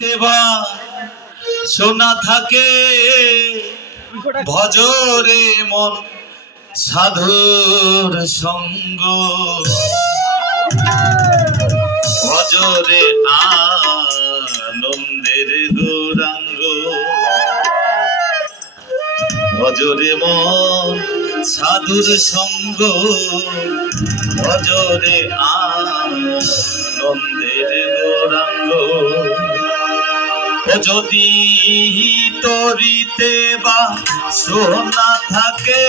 দেবা সোনা থাকে ভজরে মন সাধুর সঙ্গ। ভজরে আনন্দের গৌরাঙ্গ ভজরে মন সাধুর সঙ্গ। ভজরে আনন্দের গৌরাঙ্গ ও যদি তরিতে বা সোনা থাকে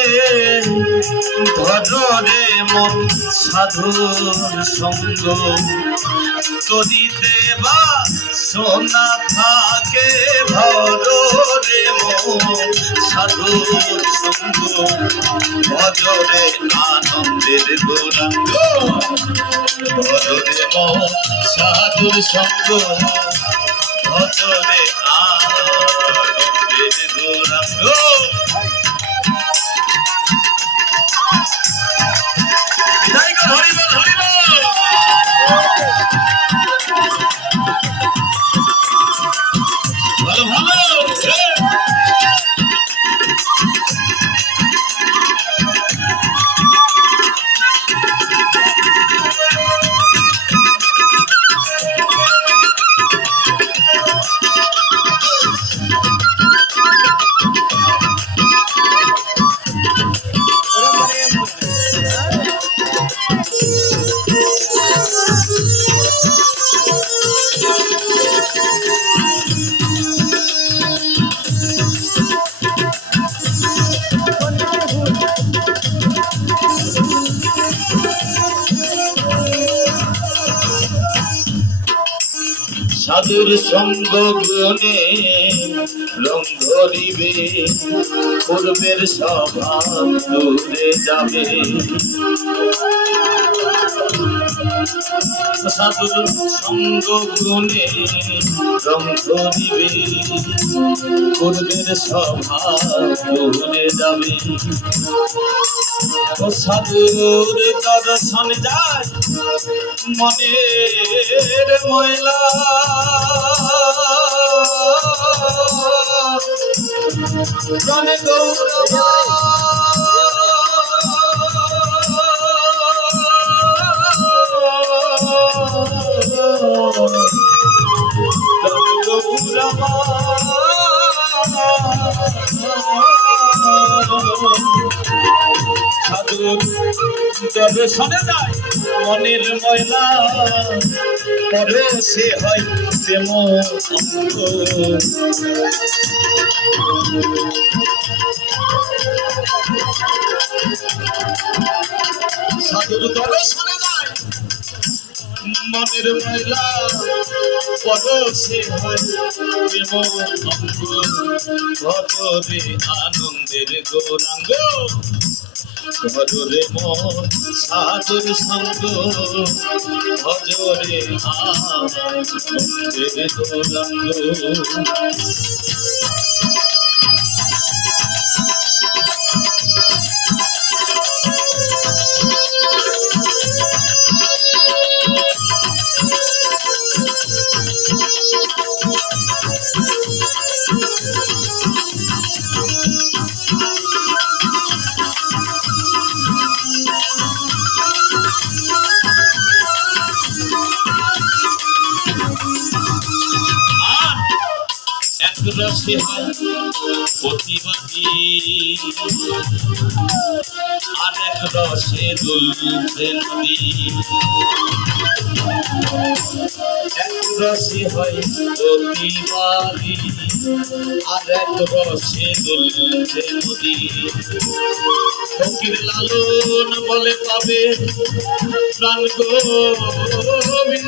ভজরে মন সাধুর সঙ্গ। তরিতে বা সোনা থাকে ভজরে মন সাধুর সঙ্গ। ভজরে আনন্দের গৌরাঙ্গ ভজরে মন সাধুর সঙ্গ। ভজরে আনন্দের গৌরাঙ্গ সাধুর সঙ্গ গুণে রং ধরিবে পূর্বের সভা দূরে যাবে। সাধুর সঙ্গ গুণে রং ধরিবে পূর্বের সভা দূরে যাবে। ও সাধুর দর্শন যায় মনের ময়লা। গৌরবা প্রাণে গৌরবা। সাধুর দর্শনে যায়, মনের ময়লা। পরে সে হয় প্রেম সাধুর দর্শনে যায়, মনের ময়লা। পরশে ভজরে আনন্দের গৌরাঙ্গ। ভজরে মন সাধুর সঙ্গ। ভজরে আনন্দের গৌরাঙ্গ হয় প্রতিবাদী আর এক রসে দুলছে নদী এক রসে হয় প্রতিবাদী আর এক রসে দুলছে নদী ফকির লালন বলে পাবে প্রাণ গোবিন্দ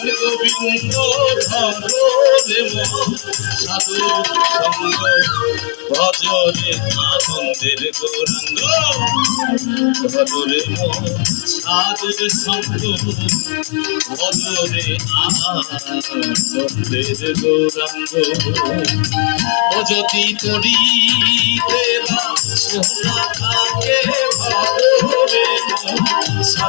প্রাণ গোবিন্দ ধরো মন সাধু সঙ্গ ভজরে আনন্দের গৌরাঙ্গ ভজরে মন সাধুর সঙ্গ ভজরে আনন্দের গৌরাঙ্গ ও যদি করিতে বা সোনা থাকে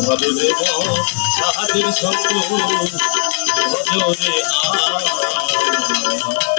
ভজরে সাধুর সঙ্গ ভজরে আ